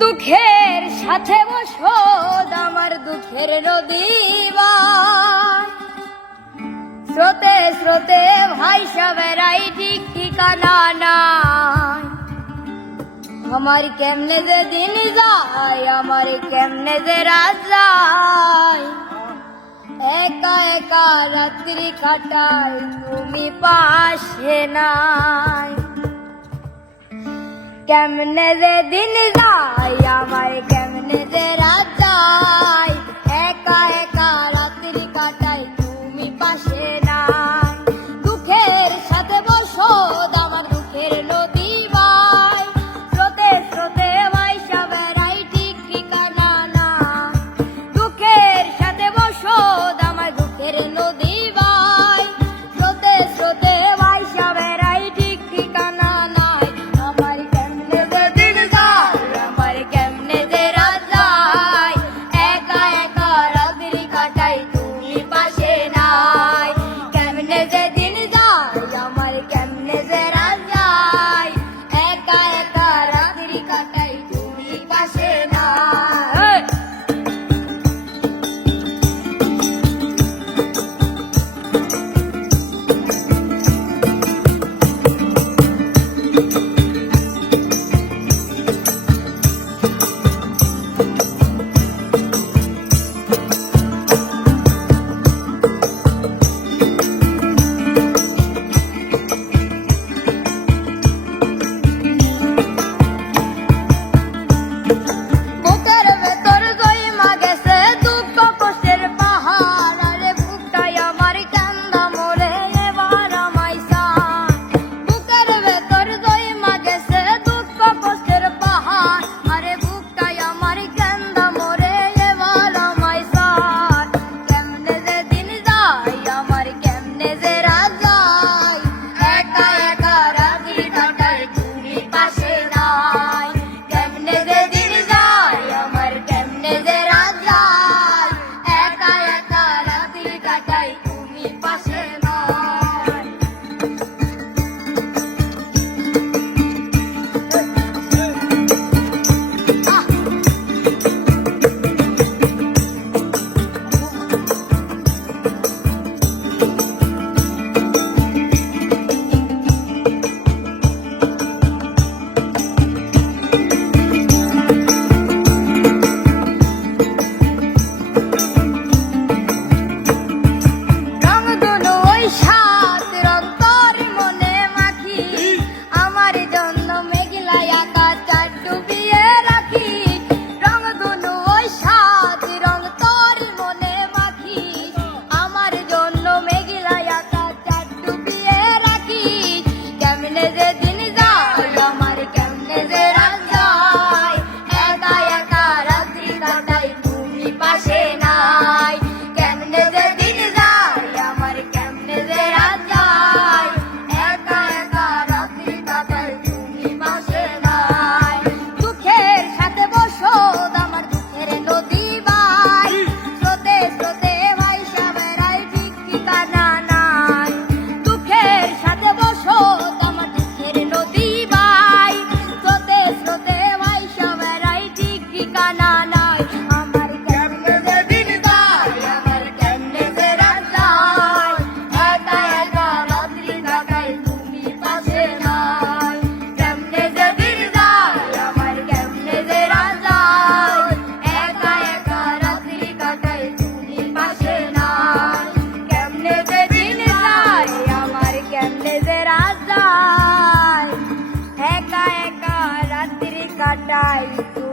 দুঃখের সাথে বসত আমার দুঃখের নদীবা স্রোতে স্রোতে ভাইসা বেড়াই ঠিক ঠিকানা নাই। আমার কেমনে যে দিন যায়, আমার কেমনে যে রাত যায়, একা একা রাত্রি কাটাই তুমি পাশে নাই। কেমনে যে দিন যায়, আমার কেমনে যে রাত যায়, একা একা রাত্রি কাটাই তুমি পাশে নাই। দুঃখের সাথে বসত আমার দুঃখের নদী বাই স্রোতে স্রোতে ভাইসা বেড়াই ঠিক ঠিকানা নাই। দুঃখের সাথে বসত আমার দুঃখের নদী বাই স্রোতে স্রোতে ভাইসা বেড়াই ঠিক ঠিকানা নাই। আমার কেমনে যে দিন যায়, আমার কেমনে যে রাত যায়, একা একা রাত্রি কাটাই তুমি পাশে নাই। কেমনে যে দিন যায়, আমার কেমনে যে রাত যায়, একা একা রাত্রি কাটাই তুমি পাশে নাই। বুকের ভেতর জইমা গেছে দুঃখ কষ্টের পাহাড়, আরে বুকটাই আমার কান্দা মরে এবার আমায় চায়। বুকের ভেতর জইমা গেছে দুঃখ কষ্টের পাহাড়, আরে বুকটাই আমার কান্দা মরে এবার আমায় চায়। কেমনে যে দিন যায়, আমার কেমনে যে রাত যায়, একা একা রাত্রি কাটাই তুমি পাশে নাই। কেমনে যে দিন যায়, আমার কেমনে যে রাত যায়, একা একা রাত্রি কাটাই তুমি পাশে নাই। রং ধনু ওই সাত রং তোর মনে মাখি, আমার জন্য মেঘলা আকাশ চাঁদ ডুবিয়ে রাখি। রং ধনু ওই সাত রং তোর মনে মাখি, আমার জন্য মেঘলা আকাশ চাঁদ ডুবিয়ে রাখি। কেমনে যে দিন যায়, আমার কেমনে যে রাত যায়, একা একা রাত্রি কাটাই তুমি পাশে নাই। কেমনে যে দিন যায়, আমার কেমনে যে রাত যায়, একা একা রাত্রি কাটাই তুমি পাশে নাই। দুঃখের সাথে বসত আমার দুঃখের নদী বাই স্রোতে স্রোতে ভাইসা বেড়াই ঠিক ঠিকানা নাই। দুঃখের সাথে বসত আমার দুঃখের নদী বাই স্রোতে স্রোতে ভাইসা বেড়াই ঠিক ঠিকানা নাই। আমার কেমনে যে দিন যায়, আমার কেমনে যে রাত যায়, একা একা রাত্রি কাটাই তুমি পাশে নাই। কেমনে যে দিন যায়, আমার কেমনে যে রাত যায়, একা একা রাত্রি কাটাই তুমি পাশে নাই। কেমনে যে দিন যায়, আমার কেমনে যে রাত যায়, একা একা রাত্রি কাটাই তুমি